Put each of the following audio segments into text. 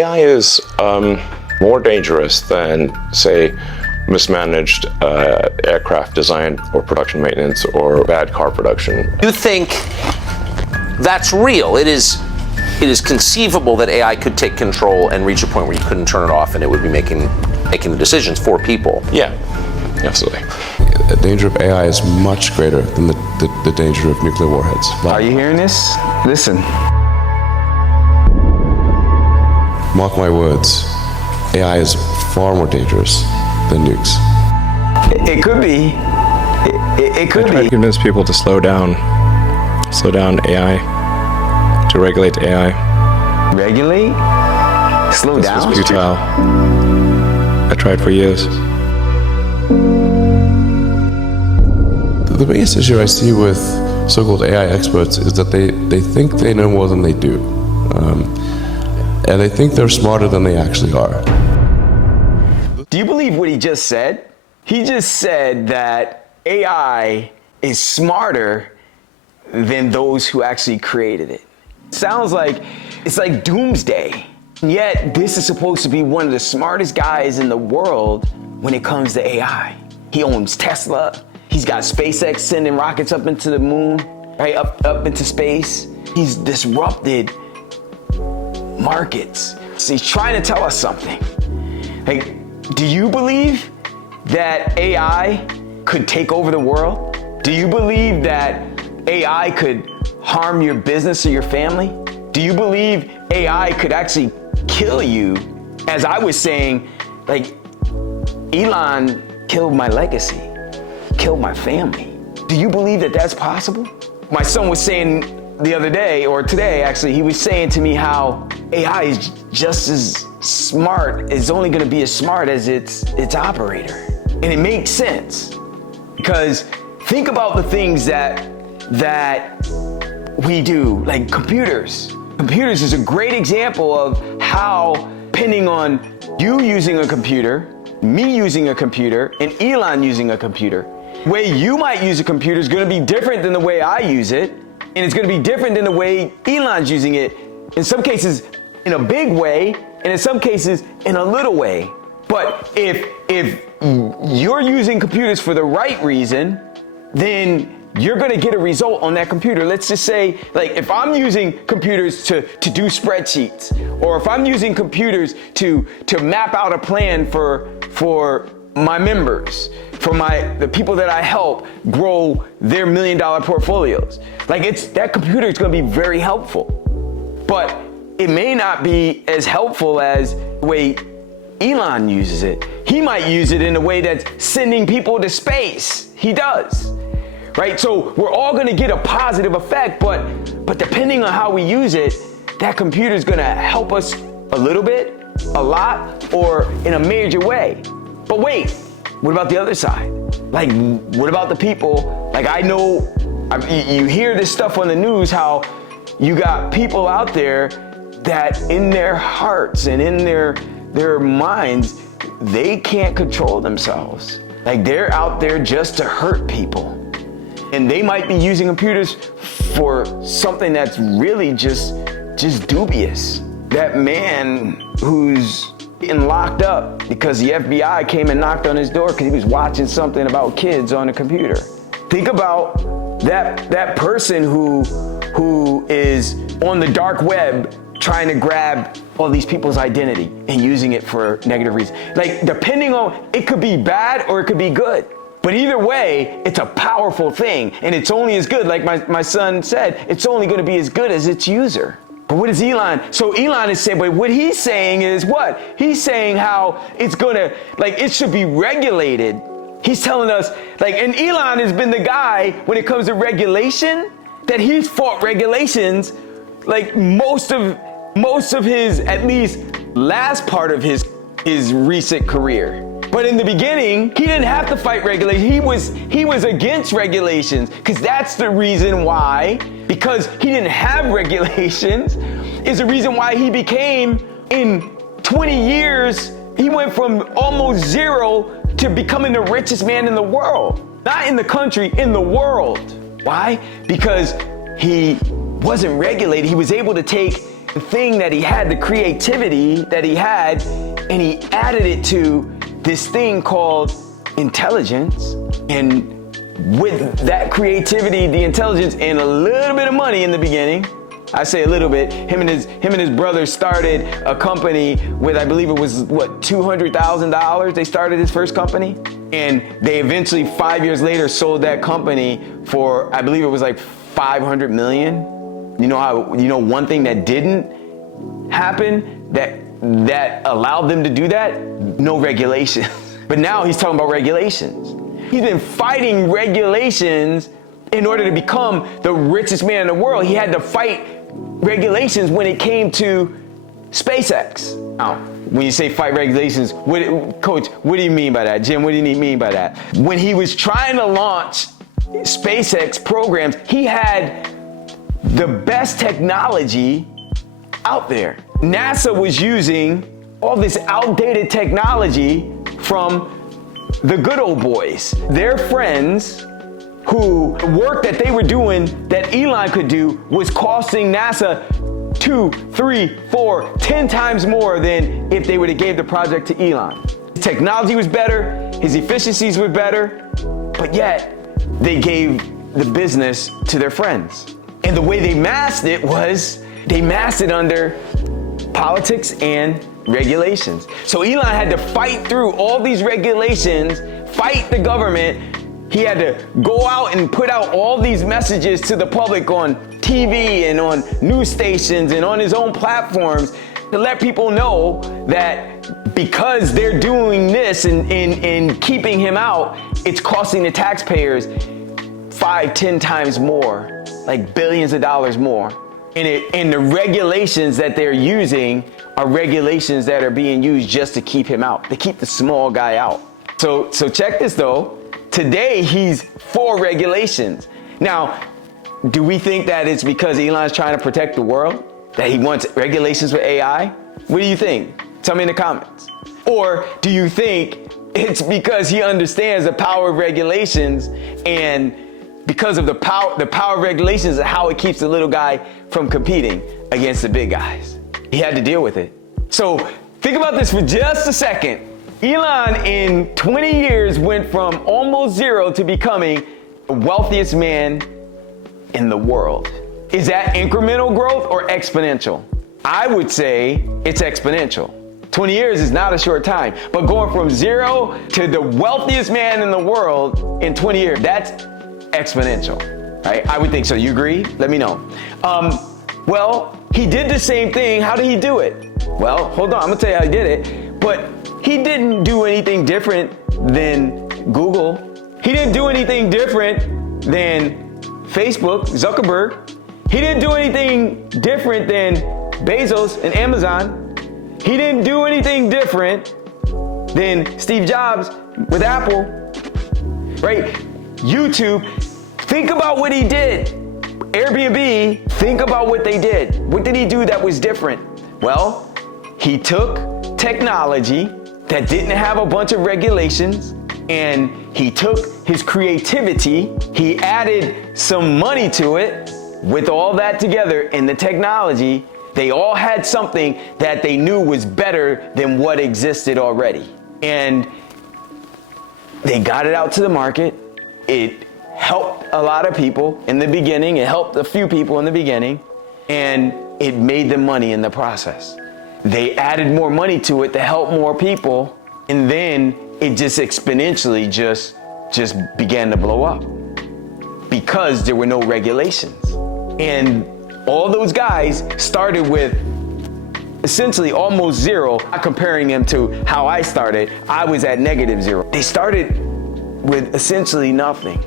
AI is more dangerous than, say, mismanaged aircraft design or production maintenance or bad car production. You think that's real? It is conceivable that AI could take control and reach a point where you couldn't turn it off and it would be making the decisions for people. Yeah, absolutely. The danger of AI is much greater than the danger of nuclear warheads. Are you hearing this? Listen. Mark my words, AI is far more dangerous than nukes. It could be. It could I try be. to convince people to slow down AI, to regulate AI. Regulate? Slow down? It's futile. I tried for years. The biggest issue I see with so-called AI experts is that they think they know more than they do. And they think they're smarter than they actually are. Do you believe what he just said? He just said that AI is smarter than those who actually created it. Sounds like it's like doomsday. Yet this is supposed to be one of the smartest guys in the world when it comes to AI. He owns Tesla. He's got SpaceX sending rockets up into the moon, right? Up into space. He's disrupted markets. So he's trying to tell us something. Like, do you believe that AI could take over the world? Do you believe that AI could harm your business or your family? Do you believe AI could actually kill you? As I was saying, like, Elon killed my legacy, killed my family. Do you believe that that's possible? My son was saying the other day, or today actually, he was saying to me how AI is just as smart, is only gonna be as smart as its operator. And it makes sense, because think about the things that we do, like computers. Computers is a great example of how, depending on you using a computer, me using a computer, and Elon using a computer, the way you might use a computer is gonna be different than the way I use it, and it's gonna be different than the way Elon's using it. In some cases, in a big way, and in some cases, in a little way. But if you're using computers for the right reason, then you're gonna get a result on that computer. Let's just say, like, if I'm using computers to do spreadsheets, or if I'm using computers to map out a plan for my members, for the people that I help grow their $1 million portfolios. Like, that computer is gonna be very helpful. But it may not be as helpful as the way Elon uses it. He might use it in a way that's sending people to space. He does. Right? So we're all gonna get a positive effect, but depending on how we use it, that computer is gonna help us a little bit, a lot, or in a major way. But wait, what about the other side? Like, what about the people? Like, I know, you hear this stuff on the news, how you got people out there that in their hearts and in their minds, they can't control themselves. Like, they're out there just to hurt people. And they might be using computers for something that's really just dubious. That man who's getting locked up because the FBI came and knocked on his door because he was watching something about kids on a computer. Think about that person who is on the dark web trying to grab all these people's identity and using it for negative reasons. Like, depending on, it could be bad or it could be good. But either way, it's a powerful thing, and it's only as good, like my son said, it's only gonna be as good as its user. But what is Elon? So Elon is saying, but what he's saying is what? He's saying how it's gonna, like, it should be regulated. He's telling us, like, and Elon has been the guy when it comes to regulation, that he's fought regulations, like most of his, at least last part of his recent career. But in the beginning, he didn't have to fight regulation. He was against regulations, because that's the reason why, because he didn't have regulations, is the reason why he became, in 20 years, he went from almost zero to becoming the richest man in the world. Not in the country, in the world. Why? Because he wasn't regulated. He was able to take the thing that he had, the creativity that he had, and he added it to this thing called intelligence. And with that creativity, the intelligence, and a little bit of money in the beginning, I say a little bit, him and his brother started a company with, I believe it was, what, $200,000? They started his first company. And they eventually, 5 years later, sold that company for, I believe it was like 500 million. You know one thing that didn't happen that allowed them to do that? No regulations. But now he's talking about regulations. He's been fighting regulations in order to become the richest man in the world. He had to fight regulations when it came to SpaceX. Now, when you say fight regulations, Coach, what do you mean by that? Jim, what do you mean by that? When he was trying to launch SpaceX programs, he had the best technology out there. NASA was using all this outdated technology from the good old boys. Their friends, who the work that they were doing that Elon could do was costing NASA 2, 3, 4, 10 times more than if they would have gave the project to Elon. His technology was better, his efficiencies were better, but yet they gave the business to their friends. And the way they masked it was, they masked it under politics and regulations. So Elon had to fight through all these regulations, fight the government. He had to go out and put out all these messages to the public on TV and on news stations and on his own platforms to let people know that because they're doing this and keeping him out, it's costing the taxpayers 5-10 times more, like billions of dollars more. And the regulations that they're using are regulations that are being used just to keep him out, to keep the small guy out. So check this though. Today, he's for regulations. Now, do we think that it's because Elon's trying to protect the world? That he wants regulations with AI? What do you think? Tell me in the comments. Or do you think it's because he understands the power of regulations, and because of the power of regulations is how it keeps the little guy from competing against the big guys? He had to deal with it. So think about this for just a second. Elon in 20 years went from almost zero to becoming the wealthiest man in the world. Is that incremental growth or exponential? I would say it's exponential. 20 years is not a short time, but going from zero to the wealthiest man in the world in 20 years, that's exponential, right? I would think so. You agree? Let me know. Well, he did the same thing. How did he do it? Well, hold on. I'm gonna tell you how he did it. But he didn't do anything different than Google. He didn't do anything different than Facebook, Zuckerberg. He didn't do anything different than Bezos and Amazon. He didn't do anything different than Steve Jobs with Apple, right? YouTube, think about what he did. Airbnb, think about what they did. What did he do that was different? Well, he took technology that didn't have a bunch of regulations, and he took his creativity, he added some money to it. With all that together in the technology, they all had something that they knew was better than what existed already. And they got it out to the market. It helped a lot of people in the beginning. It helped a few people in the beginning, and it made them money in the process. They added more money to it to help more people, and then it just exponentially just began to blow up because there were no regulations. And all those guys started with essentially almost zero. I'm comparing them to how I started. I was at -0. They started with essentially nothing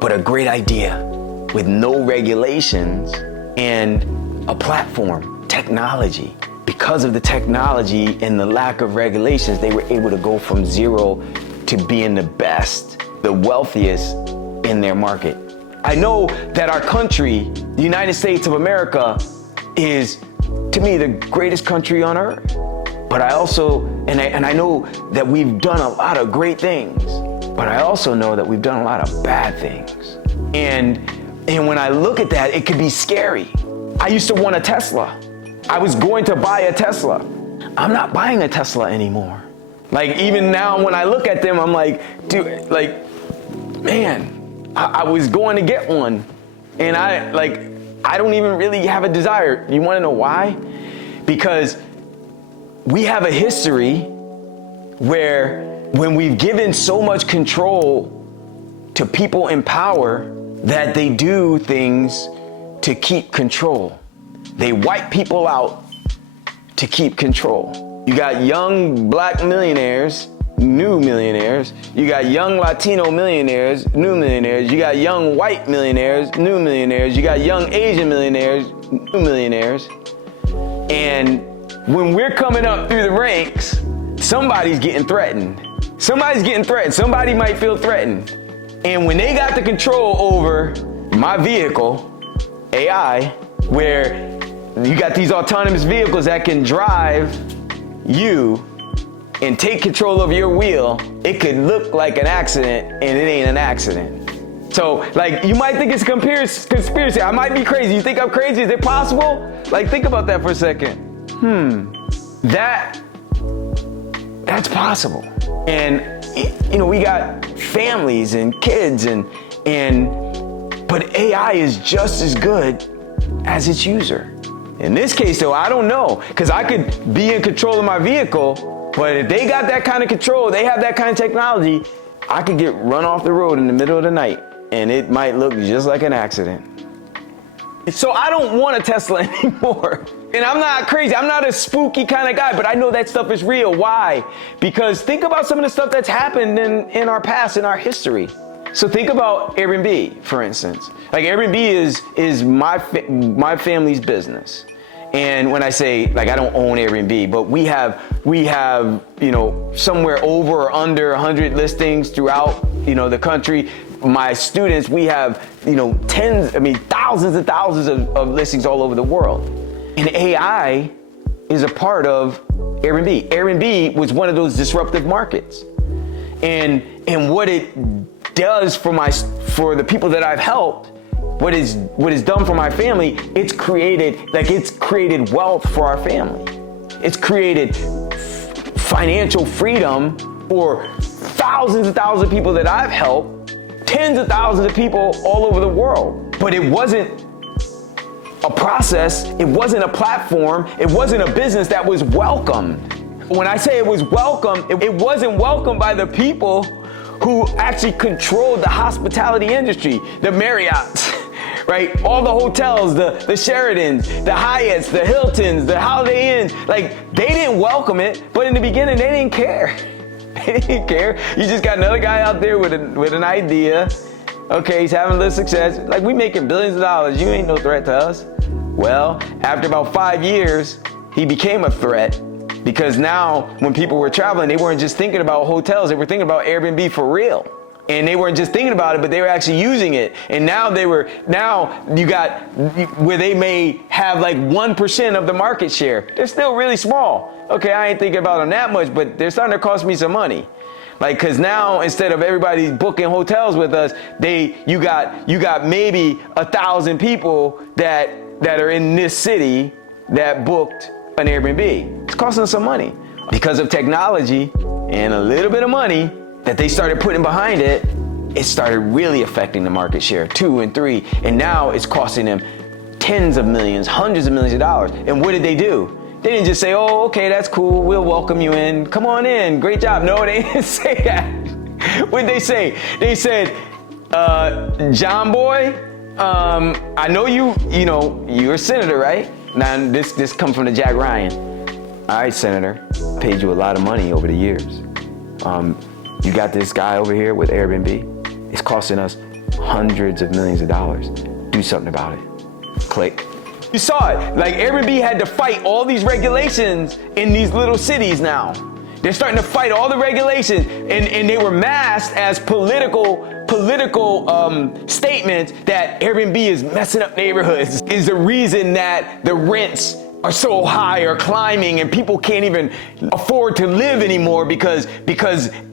but a great idea with no regulations and a platform, technology. Because of the technology and the lack of regulations, they were able to go from zero to being the best, the wealthiest in their market. I know that our country, the United States of America, is, to me, the greatest country on earth. But I also, and I know that we've done a lot of great things, but I also know that we've done a lot of bad things. And when I look at that, it could be scary. I used to want a Tesla. I was going to buy a Tesla. I'm not buying a Tesla anymore. Like, even now when I look at them, I'm like, dude, like, man, I was going to get one. And I don't even really have a desire. You want to know why? Because we have a history where when we've given so much control to people in power that they do things to keep control. They wipe people out to keep control. You got young black millionaires, new millionaires. You got young Latino millionaires, new millionaires. You got young white millionaires, new millionaires. You got young Asian millionaires, new millionaires. And when we're coming up through the ranks, somebody's getting threatened. Somebody's getting threatened. Somebody might feel threatened. And when they got the control over my vehicle, AI, where you got these autonomous vehicles that can drive you and take control of your wheel, it could look like an accident and it ain't an accident. So, like, you might think it's conspiracy. I might be crazy. You think I'm crazy? Is it possible? Like, think about that for a second. That's possible. And, you know, we got families and kids but AI is just as good as its user. In this case, though, I don't know, because I could be in control of my vehicle, but if they got that kind of control, they have that kind of technology, I could get run off the road in the middle of the night, and it might look just like an accident. So I don't want a Tesla anymore. And I'm not crazy. I'm not a spooky kind of guy, but I know that stuff is real. Why? Because think about some of the stuff that's happened in our past, in our history. So think about Airbnb, for instance. Like, Airbnb is my family's business. And when I say, like, I don't own Airbnb, but we have, you know, somewhere over or under 100 listings throughout, you know, the country. My students, we have, you know, thousands and thousands of listings all over the world. And AI is a part of Airbnb. Airbnb was one of those disruptive markets. And what it does for the people that I've helped, what is done for my family, it's created wealth for our family. It's created financial freedom for thousands and thousands of people that I've helped, tens of thousands of people all over the world. But it wasn't a process, it wasn't a platform, it wasn't a business that was welcomed. When I say it was welcome, it wasn't welcomed by the people who actually controlled the hospitality industry, the Marriotts, right? All the hotels, the Sheratons, the Hyatts, the Hiltons, the Holiday Inns, like, they didn't welcome it, but in the beginning, they didn't care. They didn't care. You just got another guy out there with an idea. Okay, he's having a little success. Like, we making billions of dollars. You ain't no threat to us. Well, after about 5 years, he became a threat, because now when people were traveling, they weren't just thinking about hotels. They were thinking about Airbnb for real. And they weren't just thinking about it, but they were actually using it. And now you got where they may have like 1% of the market share. They're still really small. Okay, I ain't thinking about them that much, but they're starting to cost me some money. Like, cause now instead of everybody booking hotels with us, you got maybe 1,000 people that are in this city that booked an Airbnb. It's costing us some money because of technology and a little bit of money that they started putting behind it. It started really affecting the market share, 2 and 3, and now it's costing them tens of millions, hundreds of millions of dollars. And what did they do? They didn't just say, oh, okay, that's cool, we'll welcome you in, come on in, great job. No, they didn't say that. What did they say? They said, John Boy, I know you're a senator, right? Now this comes from the Jack Ryan. All right, Senator, paid you a lot of money over the years. You got this guy over here with Airbnb. It's costing us hundreds of millions of dollars. Do something about it. Click. You saw it. Like, Airbnb had to fight all these regulations in these little cities now. They're starting to fight all the regulations, and they were masked as political statements that Airbnb is messing up neighborhoods, is the reason that the rents are so high or climbing and people can't even afford to live anymore because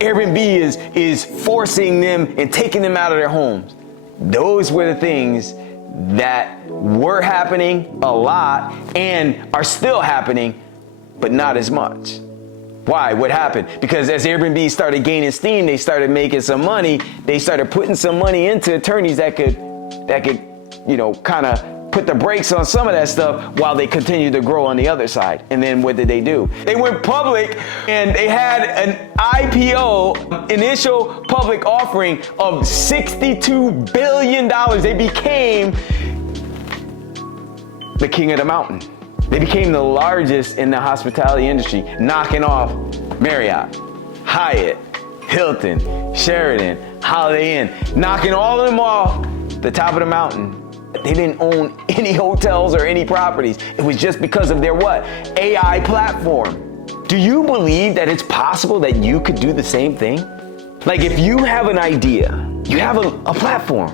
Airbnb is forcing them and taking them out of their homes. Those were the things that were happening a lot and are still happening, but not as much. Why? What happened? Because as Airbnb started gaining steam, they started making some money. They started putting some money into attorneys that could, kind of put the brakes on some of that stuff while they continued to grow on the other side. And then what did they do? They went public and they had an IPO, initial public offering of $62 billion. They became the king of the mountain. They became the largest in the hospitality industry, knocking off Marriott, Hyatt, Hilton, Sheraton, Holiday Inn, knocking all of them off the top of the mountain. They didn't own any hotels or any properties. It was just because of their what? AI platform. Do you believe that it's possible that you could do the same thing? Like if you have an idea, you have a platform,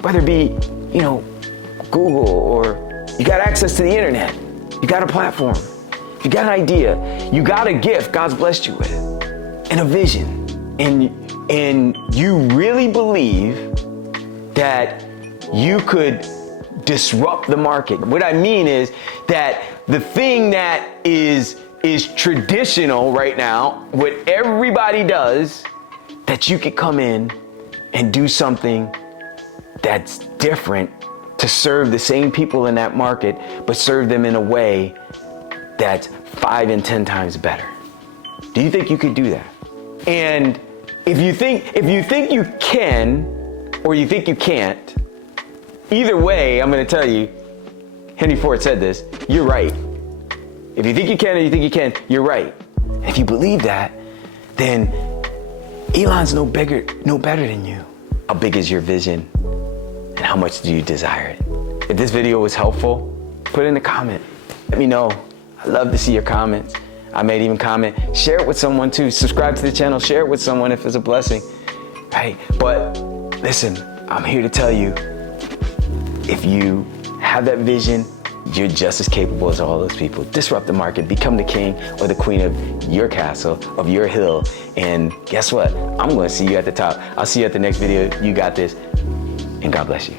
whether it be, Google or you got access to the internet, you got a platform, you got an idea, you got a gift God's blessed you with, and a vision, and you really believe that you could disrupt the market. What I mean is that the thing that is traditional right now, what everybody does, that you could come in and do something that's different to serve the same people in that market, but serve them in a way that's 5 and 10 times better. Do you think you could do that? And if you think you can, or you think you can't, either way, I'm going to tell you, Henry Ford said this, you're right. If you think you can or you think you can, you're right. If you believe that, then Elon's no better than you. How big is your vision? And how much do you desire it? If this video was helpful, put it in the comment. Let me know. I love to see your comments. I may even comment. Share it with someone too. Subscribe to the channel. Share it with someone if it's a blessing. Right? But listen, I'm here to tell you, if you have that vision, you're just as capable as all those people. Disrupt the market, become the king or the queen of your castle, of your hill. And guess what? I'm going to see you at the top. I'll see you at the next video. You got this. And God bless you.